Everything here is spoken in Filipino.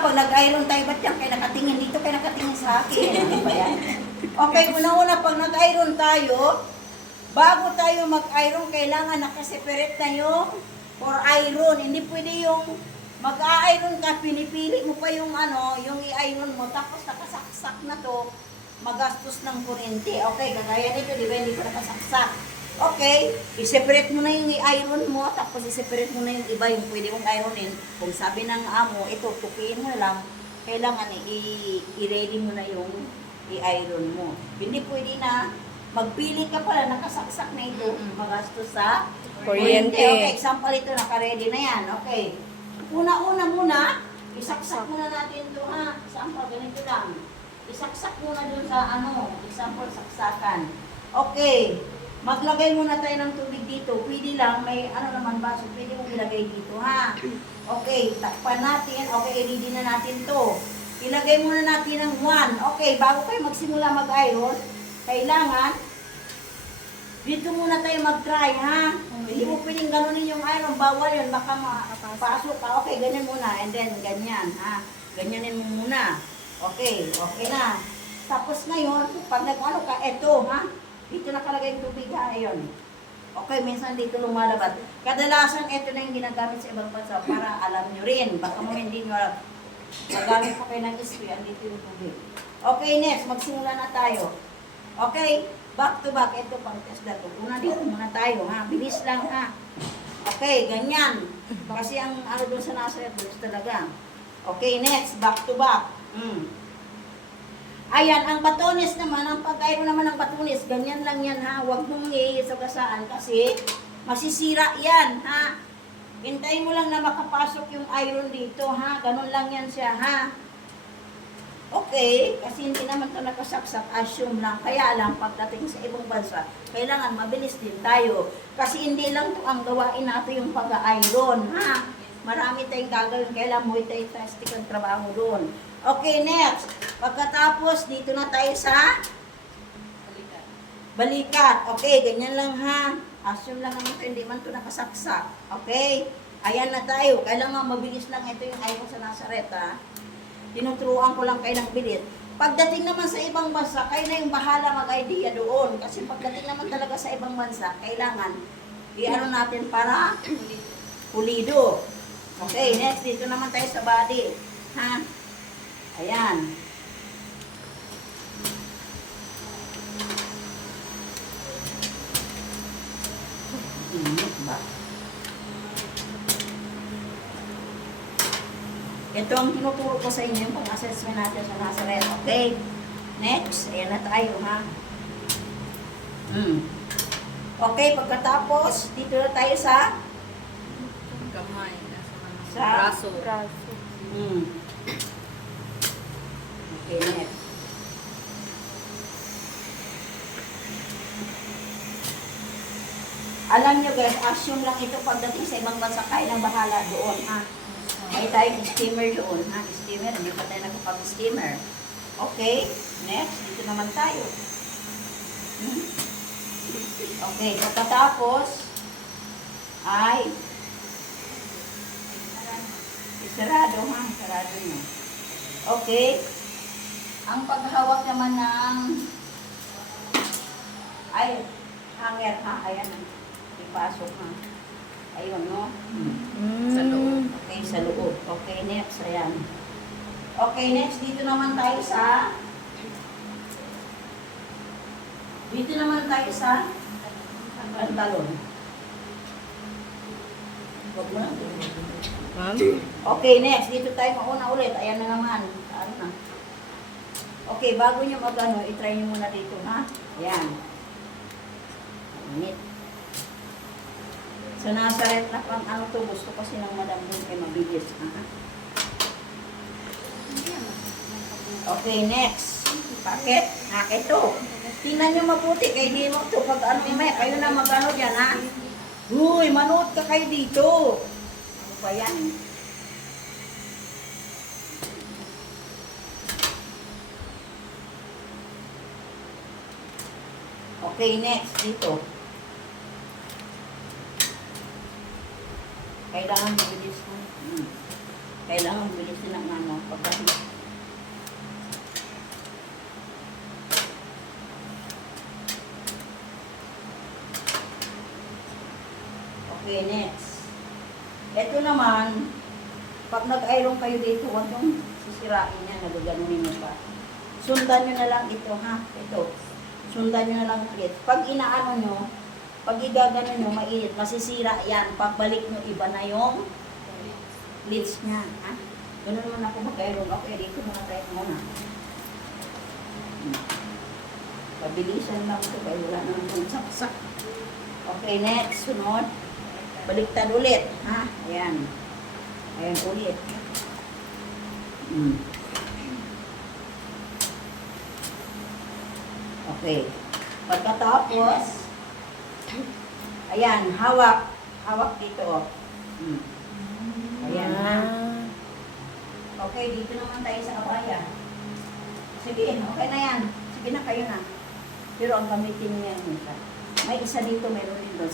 pag nag-iron tayo, ba't yan kayo nakatingin dito, kayo nakatingin sa akin? Ano ba yan? Okay, una-una, pag nag-iron tayo, bago tayo mag-iron, kailangan nakaseparate na yung for iron. Hindi pwede yung mag-iron ka, pinipili mo pa yung ano, yung i-iron mo, tapos nakasaksak na to, magastos ng kuryente. Okay, kagaya nito, di ba, hindi ko nakasaksak. Okay, i-separate mo na yung i-iron mo, tapos i-separate mo na yung iba, yung pwede mong ironin. Kung sabi ng amo, ito, tupiin mo lang, kailangan i-ready mo na yung i-iron mo. Hindi pwede na magpili ka pala, nakasaksak na ito, magastos sa Kuryente. Okay, example ito, naka-ready na yan. Okay. Una-una muna, isaksak muna natin ito ha. Example, ganito lang. Isaksak muna dun sa ano, example, saksakan. Okay. Maglagay muna tayo ng tubig dito. Pwede lang, may ano naman baso, pwede mong ilagay dito ha. Okay, takpan natin. Okay, i-ready na natin to. Ilagay muna natin ng 1. Okay, bago kayo magsimula mag-iron, kailangan dito muna tayo mag-try ha. Hindi mo pwedeng ganunin yung iron, bawal yun, baka mapasok ka. Okay, ganyan muna, and then ganyan ha. Ganyanin mo muna. Okay, okay na. Tapos ngayon, pag nag-ano ka, eto ha. Dito nakalagay yung tubig ha, ayun. Okay, minsan dito lumalabas. Kadalasan, ito na yung ginagamit sa ibang bansa para alam nyo rin. Baka mo hindi nyo alam. Magamit pa kayo ng history, andito yung tubig. Okay, next, magsimula na tayo. Okay, back to back, ito pang test na to. Una dito muna tayo ha, bilis lang ha. Okay, ganyan. Kasi ang ano doon sa nasa bilis talaga. Okay, next, back to back. Ayan, ang batones naman, ang pag-iron naman ng batones, ganyan lang yan ha. Huwag mong iisagasaan kasi masisira yan ha. Hintayin mo lang na makapasok yung iron dito ha. Ganun lang yan siya ha. Okay, kasi hindi naman ito nakasaksak, assume lang. Kaya lang, pagdating sa ibang bansa, kailangan mabilis din tayo. Kasi hindi lang ito ang gawain natin yung pag-iron ha. Marami tayong gagawin, kailangan multi-tasking ang trabaho doon. Okay, next. Pagkatapos, dito na tayo sa balikat. Okay, ganyan lang ha. Assume lang naman ito, hindi man ito nakasaksak. Okay? Ayan na tayo. Kailangan mabilis lang ito yung iron sa Nazaret ha. Tinuturuan ko lang kayo ng bilis. Pagdating naman sa ibang bansa, kayo na yung bahala mag-idea doon. Kasi pagdating naman talaga sa ibang bansa, kailangan i-ano natin para pulido. Okay, next. Dito naman tayo sa body. Ha? Ayan. Init ba? Ito ang tinuturo ko sa inyo yung pang-assessment natin sa Nazaret. Okay? Next. Ayan na tayo, ha? Okay, pagkatapos, dito na tayo sa Kamay. Sa Braso. Okay, next. Alam nyo guys, assume lang ito pagdating sa ibang bansa, kayo ng bahala doon, ha? May tayong steamer doon, ha? Steamer, hindi pa tayo nagpapag-steamer. Okay, next, dito naman tayo. Okay, pagkatapos, ay, isarado, ha? Isarado nyo. Okay, ang paghawak naman ng, ay, hanger, ha? Ayan, ipasok, ha? Ayun, no? Sa loob. Okay, sa loob. Okay, next. Ayan. Okay, next. Dito naman tayo sa pantalon. Huwag mo lang. Ma'am? Okay, next. Dito tayo mauna ulit. Ayan na naman. Ano na. Okay, bago nyo mag-ano, itry nyo muna dito, ha? Ayan. Init. Sa Nazaret na pang ano to, gusto kasi ng madam doon ay mabilis. Okay, next. Bakit? Ito. Tingnan nyo mabuti, kay di mo ito. Pag ano may, kayo na mag-ano dyan, ha? Uy, manood ka kayo dito. Ano ba yan? Okay, next. Dito. Kailangan mabilis na. Kailangan mabilis din ang ano. Okay, next. Ito naman, pag nag-iron kayo dito, huwag yung sisirain yan, nagaganunin mo pa. Sundan nyo na lang ito, ha? Ito. Sundan nyo na lang ulit. Pag inaano nyo, pag igagano nyo, mainit, masisira yan. Pagbalik nyo, iba na yung leads niya, ha? Ganun naman ako mag-iron. Okay, dito muna tayo muna. Pabilisan lang ito, kaya wala naman itong saksak. Okay, next, sunod. Baliktad ulit, ha? Ayan. Ayan ulit. Okay. Pagkatapos, ayan, hawak. Hawak dito, oh. Ayan, ha? Okay, dito naman tayo sa abaya. Sige, okay na yan. Sige na, kayo na. Pero ang gamitin niya yung isa. May isa dito, meron din doon.